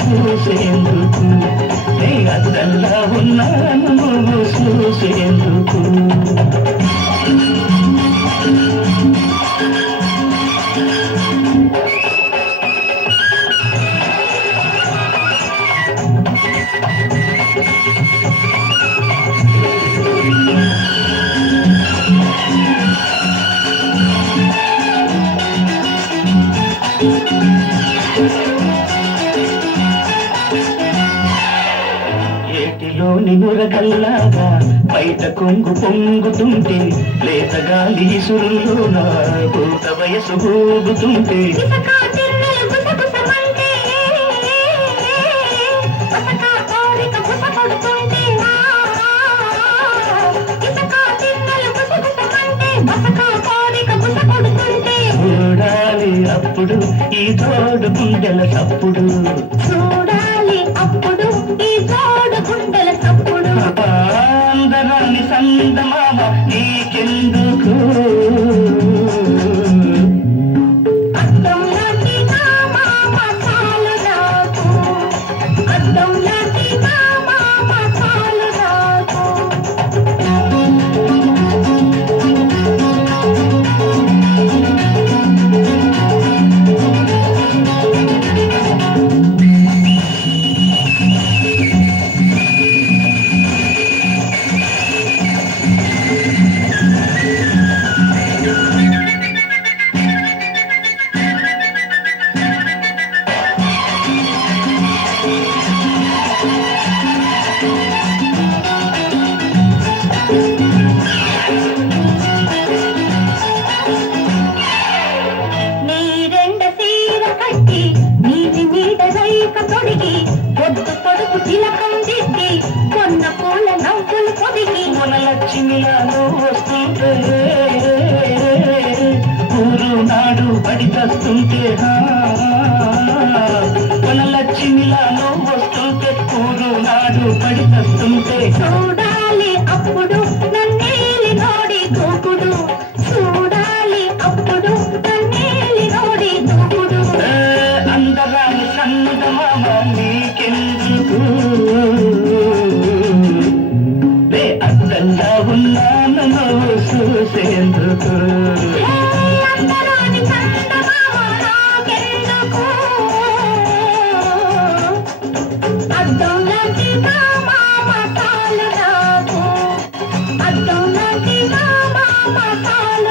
చూసేందుకు, నే అద్దంలా ఉన్నాను నువ్వు చూసేందుకు. ఏటిలోని నురగల్లాగా బయట కొంగు పొంగుతుంటే, లేత గాలి సురుల్లో నా పూత వయసు ఊగుతుంటే, చూడాలి అప్పుడు ఈ తోడు గుండెల తప్పుడు, చూడాలి అప్పుడు ఈ తోడు గుండెల తప్పుడు. అందరాని సందమామ నీకెందుకు, అద్దం లాంటి నా మామ చాలు నాకు, అద్దం లాంటి నా మామ చాలు నాకు. లక్ష్మిలాను వస్తుంటే, ఊరు నాడు పడి తస్తుంటే, మన లక్ష్మిలాను వస్తుంటే, ఊరు నాడు పడి తస్తుంటే, చూడాలి అప్పుడు నన్నేలి నోడి దూకుడు, చూడాలి అప్పుడు నన్నేలి నోడి దూకుడు. అందరాని సందమామ నీకెందుకు, అద్దంగా ఉన్నాను నువ్వు చూసేందుకు. అందరాని చందమామ నాకెందుకు, అద్దం లాంటి నా మామ చాలు నాకు, అద్దం లాంటి నా మామ చాలు